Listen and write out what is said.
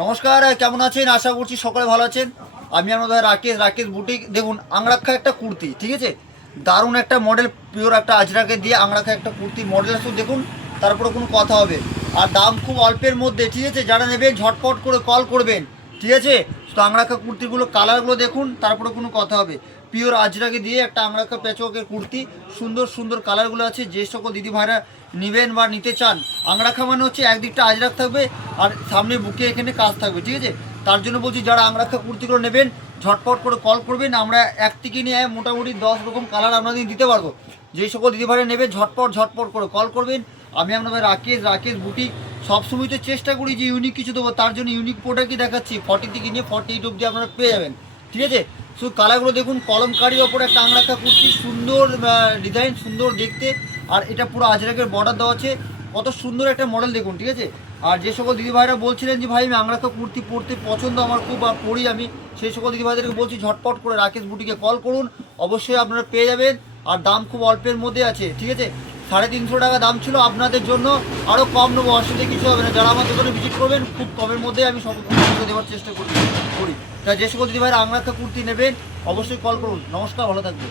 নমস্কার, কেমন আছেন? আশা করছি সকলে ভালো আছেন। আমি আমাদের রাকেশ বুটিক। দেখুন, আংরাক্ষা একটা কুর্তি, ঠিক আছে, দারুণ একটা মডেল, পিওর একটা আজরাকে দিয়ে আংরাক্ষা একটা কুর্তি মডেল শুধু দেখুন, তারপরে কোনো কথা হবে। আর দাম খুব অল্পের মধ্যে, ঠিক আছে। যারা নেবেন ঝটপট করে কল করবেন, ঠিক আছে। তো আংরাক্ষা কুর্তিগুলো কালারগুলো দেখুন, তারপরে কোনো কথা হবে। পিওর আজরাকে দিয়ে একটা আংরাক্ষা প্যাচওয়ার্কের কুর্তি, সুন্দর সুন্দর কালারগুলো আছে। যে সকল দিদি ভাইরা নেবেন বা নিতে চান, আংরাক্ষা মানে হচ্ছে একদিকটা আজরাক থাকবে আর সামনে বুকে এখানে কাজ থাকবে, ঠিক আছে। তার জন্য বলছি, যারা আংরাক্ষা কুর্তিগুলো নেবেন ঝটপট করে কল করবেন। আমরা এক থেকে নিয়ে মোটামুটি 10 রকম কালার আপনাদের দিতে পারবো। যে সকল দিদি ভাইরা নেবে ঝটপট করে কল করবেন। আমি আপনাদের রাকেশ বুটিক সবসময় তো চেষ্টা করি যে ইউনিক কিছু দেবো, তার জন্য ইউনিক প্রোডাক্টই দেখাচ্ছি। 40 থেকে নিয়ে 48 অবধি আপনারা পেয়ে যাবেন, ঠিক আছে। শুধু কালারগুলো দেখুন, কলমকারির ওপরে একটা আংরাক্ষা কুর্তি, সুন্দর ডিজাইন, সুন্দর দেখতে। আর এটা পুরো আজরাকের বর্ডার দেওয়া আছে, কত সুন্দর একটা মডেল দেখুন, ঠিক আছে। আর যে সকল দিদি ভাইরা বলছিলেন যে ভাই আমি আংরাক্ষা কুর্তি পরতে পছন্দ আমার খুব, আর পরি আমি, সেই সকল দিদি ভাইদেরকে বলছি ঝটপট করে রাকেশ বুটিকে কল করুন, অবশ্যই আপনারা পেয়ে যাবেন। আর দাম খুব অল্পের মধ্যে আছে, ঠিক আছে। 350 টাকা দাম ছিল, আপনাদের জন্য আরও কম নেবো, অসুবিধা কিছু হবে না। যারা আমার দোকানে ভিজিট করবেন, খুব কমের মধ্যে আমি সকলকে দেওয়ার চেষ্টা করি। তা যে সকল দিদি ভাইরা আংরাক্ষা কুর্তি নেবেন অবশ্যই কল করুন। নমস্কার, ভালো থাকবেন।